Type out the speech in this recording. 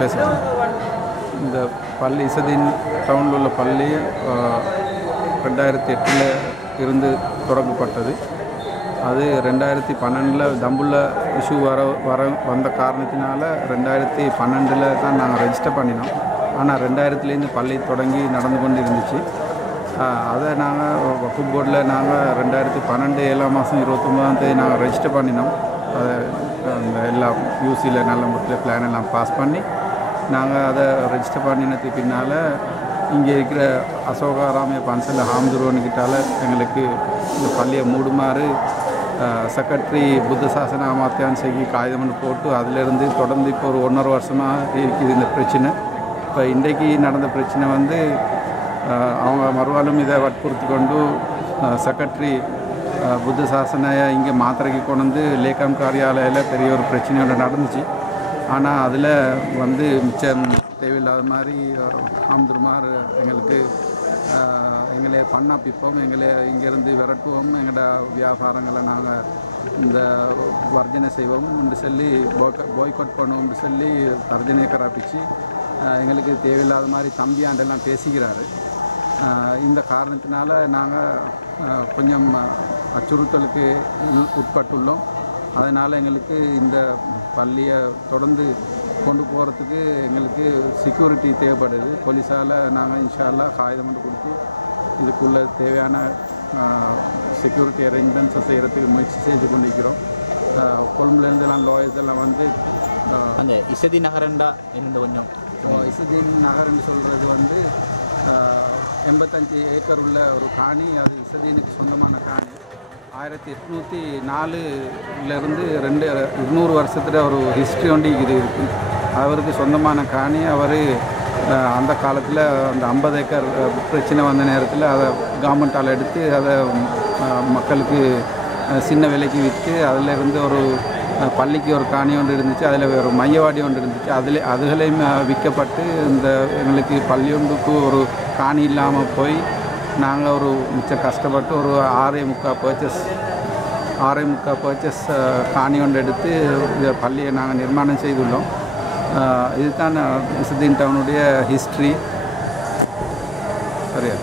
பேசுகிறேன். இந்த பள்ளி இசதீன் டவுனில் உள்ள பள்ளி 2008 இருந்து தொடங்கப்பட்டது. அது 2012 தம்புள்ள இஷ்யூ வந்த காரணத்தினால 2012 தான் நாங்கள் ரெஜிஸ்டர் பண்ணினோம். ஆனால் 2000 பள்ளி தொடங்கி நடந்து கொண்டு இருந்துச்சு. அதை நாங்கள் வக்ஃப் போர்டில் நாங்கள் 2012 7 மாதம் 29 நாங்கள் ரெஜிஸ்டர் பண்ணினோம். அதை அந்த எல்லா யூசியில் நல்ல முறையில் பிளான் எல்லாம் பாஸ் பண்ணி நாங்கள் அதை ரெஜிஸ்டர் பண்ணினதுக்கு பின்னால் இங்கே இருக்கிற அசோகாராமிய பன்சல் ஹாம்துருவனுக்கிட்டால் எங்களுக்கு இந்த பள்ளியை மூடுமாறு செக்ரட்டரி புத்த சாசன அமாத்தியான்சைக்கு காகிதம் ஒன்று போட்டு அதிலிருந்து தொடர்ந்து இப்போ ஒரு 1.5 வருஷமாக இருக்குது இந்த பிரச்சனை. இப்போ இன்றைக்கு நடந்த பிரச்சனை வந்து அவங்க மறுவாலும் இதை வற்புறுத்தி கொண்டு செக்ரட்டரி புத்த சாசனையை இங்கே மாத்திரைக்கு கொண்டு வந்து லேக்கம் காரியாலயில் பெரிய ஒரு பிரச்சனையோட நடந்துச்சு. ஆனால் அதில் வந்து மிச்சம் தேவையில்லாத மாதிரி ஆம்துருமார் எங்களுக்கு எங்களை பண்ணாப்பிப்போம், எங்களை இங்கேருந்து விரட்டுவோம், எங்களோட வியாபாரங்களை நாங்கள் இந்த வர்ஜனை செய்வோம் என்று சொல்லி பாய்காட் பண்ணுவோம்னு சொல்லி வர்ஜனையை கராப்பிச்சு எங்களுக்கு தேவையில்லாத மாதிரி தம்பியாண்டெல்லாம் பேசிக்கிறாரு. இந்த காரணத்தினால நாங்கள் கொஞ்சம் அச்சுறுத்தலுக்கு உட்பட்டுள்ளோம். அதனால் எங்களுக்கு இந்த பள்ளியை தொடர்ந்து கொண்டு போகிறதுக்கு எங்களுக்கு செக்யூரிட்டி தேவைப்படுது. போலீஸால் நாங்கள் இன்ஷா அல்லாஹ் காகிதம் கொண்டு கொடுத்து இதுக்குள்ள தேவையான செக்யூரிட்டி அரேஞ்ச்மெண்ட்ஸை செய்கிறதுக்கு முயற்சி செய்து கொண்டிருக்கிறோம். கொழும்புலேருந்துலாம் லாயர்ஸ் எல்லாம் வந்து அந்த இசதீன் நகரண்டா என்ன கொஞ்சம் இசதீன் நகர்ன்னு சொல்கிறது வந்து 85 ஏக்கர் உள்ள ஒரு காணி. அது இசதீனுக்கு சொந்தமான காணி. 1804 200 வருஷத்தில் ஒரு ஹிஸ்ட்ரி ஒன்று இது இருக்குது. அவருக்கு சொந்தமான காணி. அவர் அந்த காலத்தில் அந்த 50 ஏக்கர் பிரச்சனை வந்த நேரத்தில் அதை கவர்மெண்ட்டால் எடுத்து அதை மக்களுக்கு சின்ன விலைக்கு விற்று அதிலிருந்து ஒரு பள்ளிக்கு ஒரு காணி ஒன்று இருந்துச்சு, அதில் ஒரு மையவாடி ஒன்று இருந்துச்சு. அதுகளையும் விற்கப்பட்டு இந்த எங்களுக்கு பள்ளி ஒன்றுக்கு ஒரு காணி இல்லாமல் போய் நாங்கள் ஒரு மிச்சம் கஷ்டப்பட்டு ஒரு 6.25 பர்ச்சேஸ் காணி ஒன்று எடுத்து இந்த பள்ளியை நாங்கள் நிர்மாணம் செய்துள்ளோம். இதுதான் இசதீன் டவுனுடைய ஹிஸ்ட்ரி. சரியா?